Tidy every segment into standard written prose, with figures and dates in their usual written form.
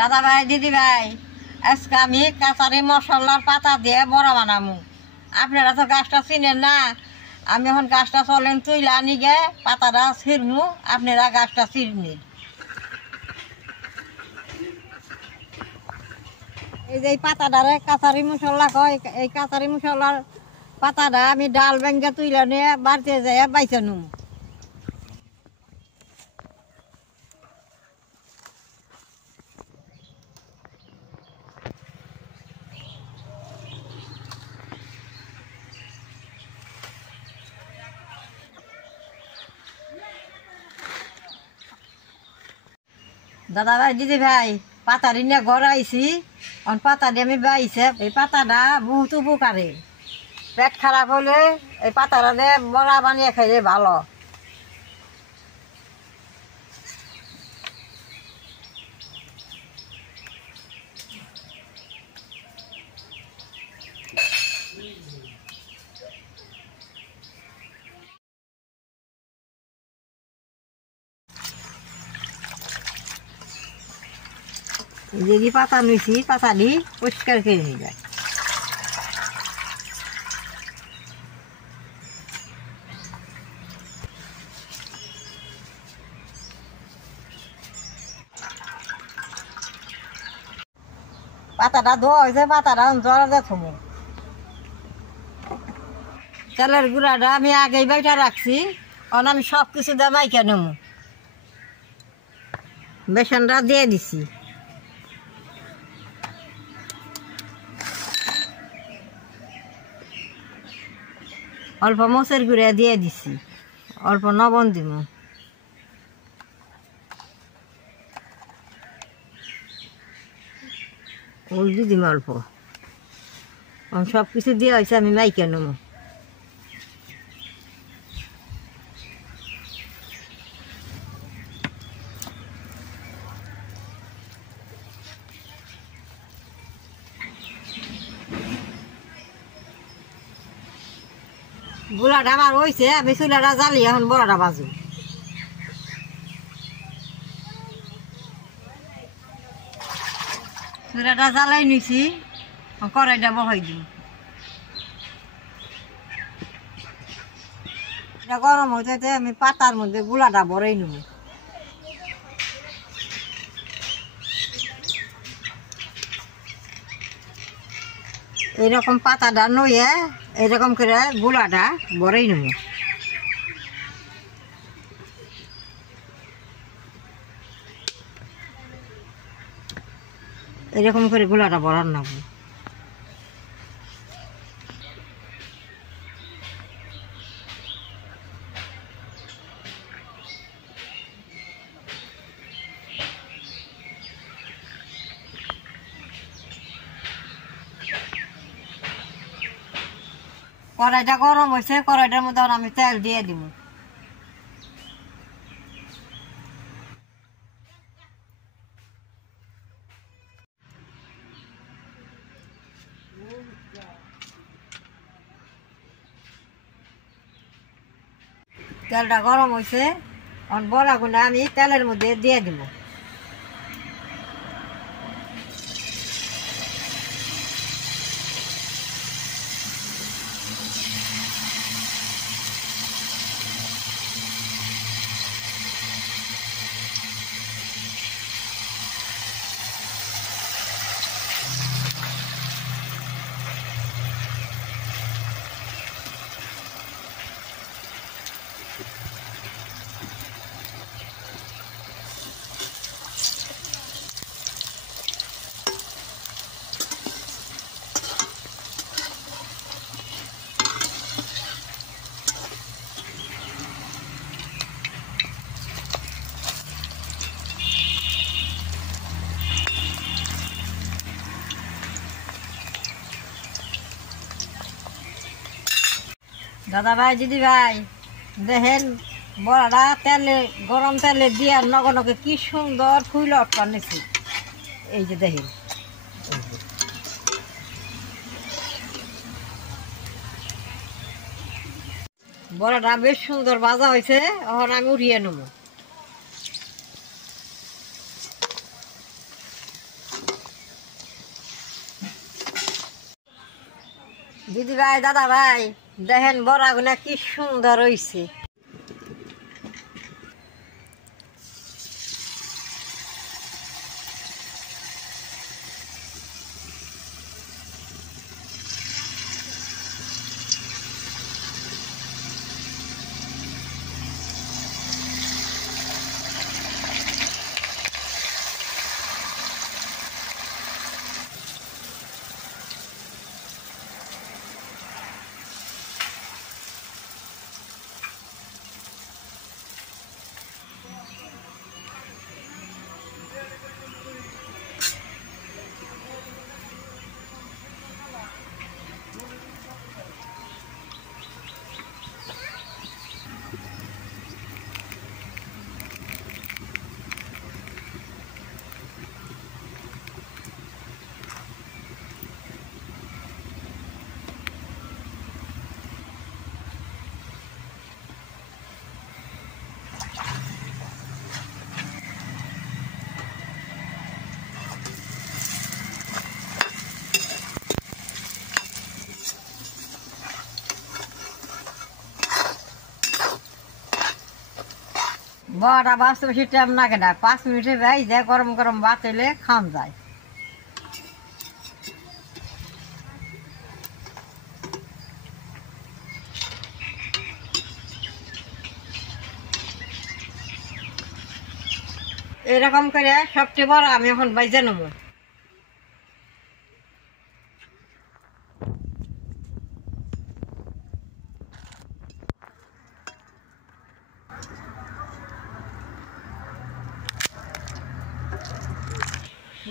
দাদা ভাই দিদি ভাই আজকে আমি কাঁচারি মশলার পাতা দিয়ে বড়া বানামু। আপনারা তো গাছটা চিনেন না, আমি এখন গাছটা চলেন তুইলা আনি গে পাতাটা ছিঁড়মু, আপনারা গাছটা চিনি। এই যে পাতাটারে কাঁচারি মশলা কয়, এই কাঁচারি মশলার পাতাটা আমি ডাল ব্যাঙ্গে তুইলা নিয়ে বাড়িতে যাই বাইচে নুম। দাদা ভাই দিদি ভাই পাতারি নিয়ে ঘর আইসি, পাতা দিয়ে আমি বাইছে। এই পাতাটা বহুত উপকারী, পেট খারাপ হলে এই পাতাটা দিয়ে বড়া বানিয়ে খাইলে ভালো। যদি পাতা নিয়েছি পাতা দি পরিষ্কার করে নিয়ে যায়। পাতাটা ধোয়া হয়েছে, পাতাটা জল দিয়ে থমু। তেলের গুঁড়াটা আমি আগেই বাইটা রাখছি, আমি সব কিছু দিয়ে মাইকে নেব। বেসনটা দিয়ে দিছি, অল্প মরিচের গুঁড়া দিয়ে দিছি, অল্প লবণ দিব, হলদি দিব অল্প। সব কিছু দিয়ে হয়েছে, আমি মাইকে নেব। গুলাটা আমার হয়েছে, আমি চুলাটা জ্বালিয়ে এখন বড়াটা বাজু। চুলাটা জ্বালাই নিছি, কড়াইটা বহাই দিই। এটা গরম হইতে আমি পাতার মধ্যে গুলাটা ভরাই নেব। এইরকম পাতাটা নইয়ে এরকম করে গুলাটা ভরাই নেব। এরকম করে গুলাটা ভরার নেব। কড়াইটা গরম হয়েছে, কড়াইটার মধ্যে আমি তেল দিয়ে দিব। তেলটা গরম হয়েছে, বড়াগুলো আমি তেলের মধ্যে দিয়ে দিব। দাদা ভাই দিদি ভাই দেখেন বড়াটা তেলে গরম তেলে দিয়ে নগনকে কি সুন্দর ফুল অটকা নিছি। এই যে দেখেন বড়াটা বেশ সুন্দর ভাজা হয়েছে, এখন আমি উঠিয়ে নেব। দিদি ভাই দাদা ভাই দেখেন বড়াগুনা কি সুন্দর হইছে। বড়া বাঁচতে বেশি টাইম লাগে না, 5 মিনিটে ভাই যে গরম গরম ভাত এলে খান যায়। এরকম করে সবচেয়ে বড় আমি এখন বাইজে নেবো।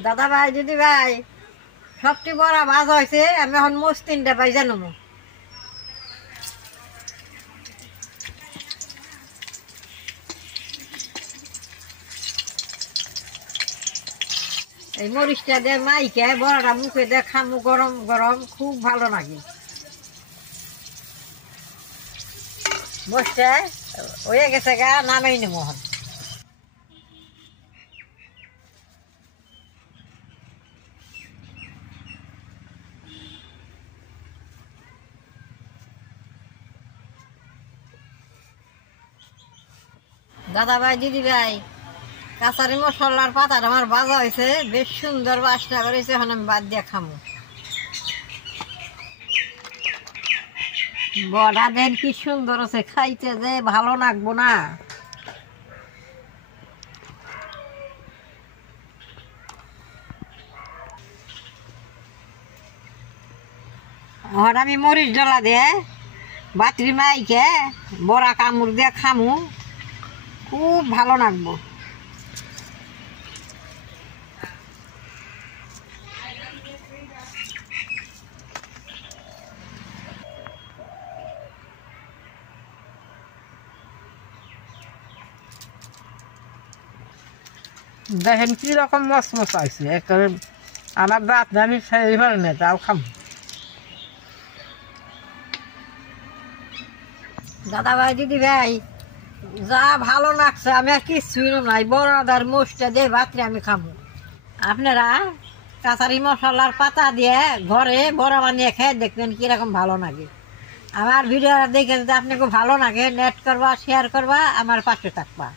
দাদা ভাই দিদি ভাই সবচেয়ে বড় মাছ হয়েছে, আমি এখন মস্তিনটা বাইজে নেবো। এই মরিচটা দিয়ে মাইকে বড়াটা মুখে দিয়ে খামু গরম গরম, খুব ভালো লাগে। বসতে হয়ে গেছে গা, নামেই নেবো। দাদা ভাই দিদি ভাই কাঁচারি মশলার পাতাটা আমার ভাজা হয়েছে, বেশ সুন্দর বাসনা করেছে, এখন আমি বাদ দিয়ে খামো। বড়া দেন কি সুন্দর আছে, খাইতে যে ভালো লাগবো না। আমি মরিচ ডলা দিয়ে বাতরি মাইকে বড়া কামড় দিয়ে খামু, খুব ভালো লাগবো। দেখেন কি রকম মসমস আছে, একেবারে আমার দাঁত আমি খাই পারি না, তাও খাম। দাদা ভাই দিদি ভাই যা ভালো লাগছে, আমি আর কিছুই নাই, বড়াদার মোষটা দিয়ে ভাতরে আমি খাবো। আপনারা কাঁচারি মশলার পাতা দিয়ে ঘরে বড়া বানিয়ে খেয়ে দেখবেন কিরকম ভালো লাগে। আমার ভিডিও দেখে যদি আপনাকে ভালো লাগে, নেট করবা, শেয়ার করবা, আমার পাশে থাকবা।